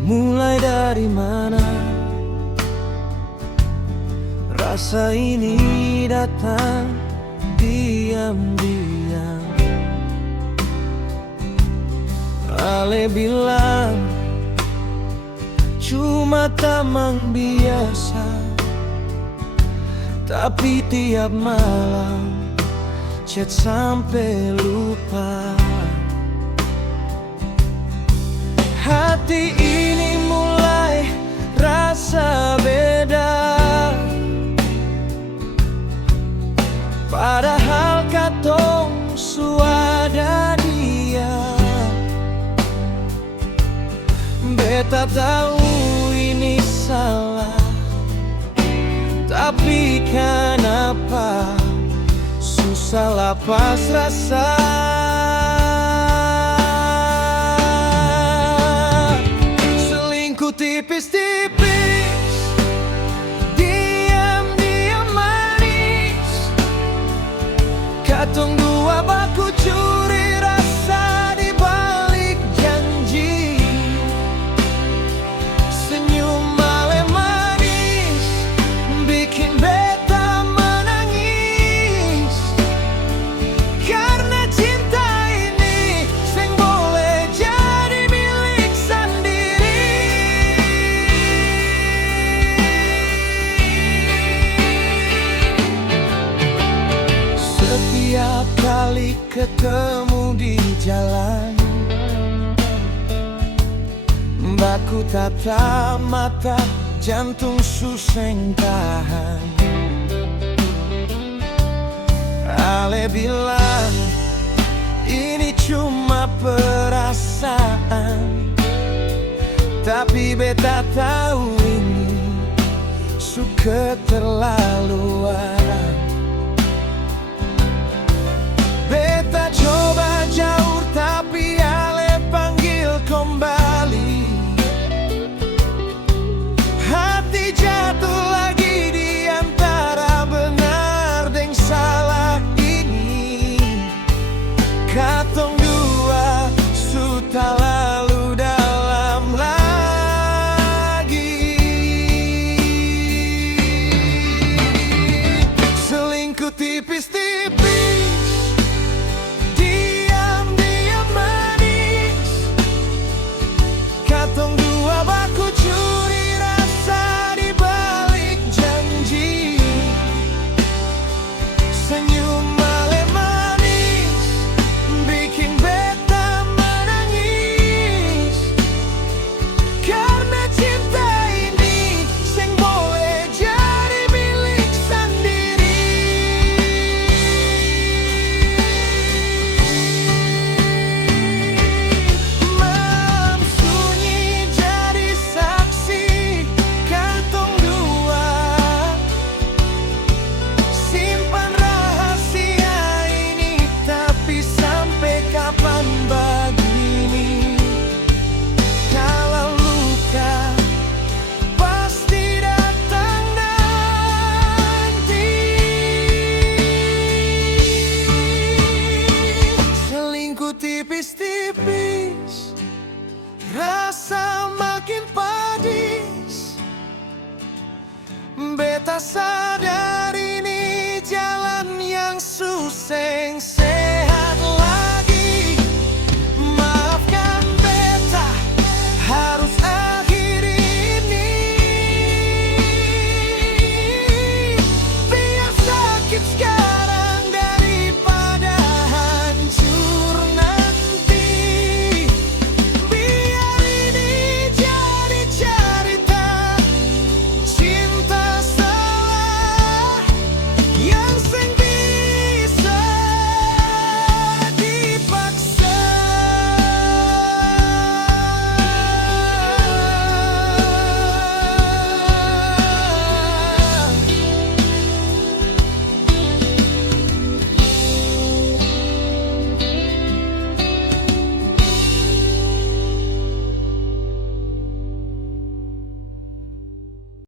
Mulai dari mana rasa ini datang diam-diam? Ale bilang cuma tamang biasa, tapi tiap malam chat sampai lupa. Hati ini mulai rasa beda, padahal katong suada dia. Beta tahu ini salah, tapi kenapa susah lapas rasa? Selingkuh tipis-tipis, diam-diam manis. Katong dua baku curi rasa di balik janji. Senyum ale manis bikin beta menangis, karena cinta ini seng boleh jadi milik sendiri. Setiap kali ketemu di jalan, baku tatap mata, jantung suseng tahan. Ale bilang ini cuma perasaan, tapi beta tahu ini suka terlaluan. Beta coba jauh tapi ale panggil kembali. Hati jatuh lagi di antara benar dan salah ini. Katong dua sudah lalu dalam lagi. Selingkuh tipis-tipis, diam-diam manis. Katong dua baku curi rasa di balik janji. Senyum ale manis bikin beta menangis, karena cinta ini seng boleh jadi milik sendiri. Malam sunyi jadi saksi katong dua, simpan rahasia ini, tapi sampai kapan begini? Kalau luka pasti datang nanti. Selingkuh tipis-tipis, rasa makin padis. Beta sadar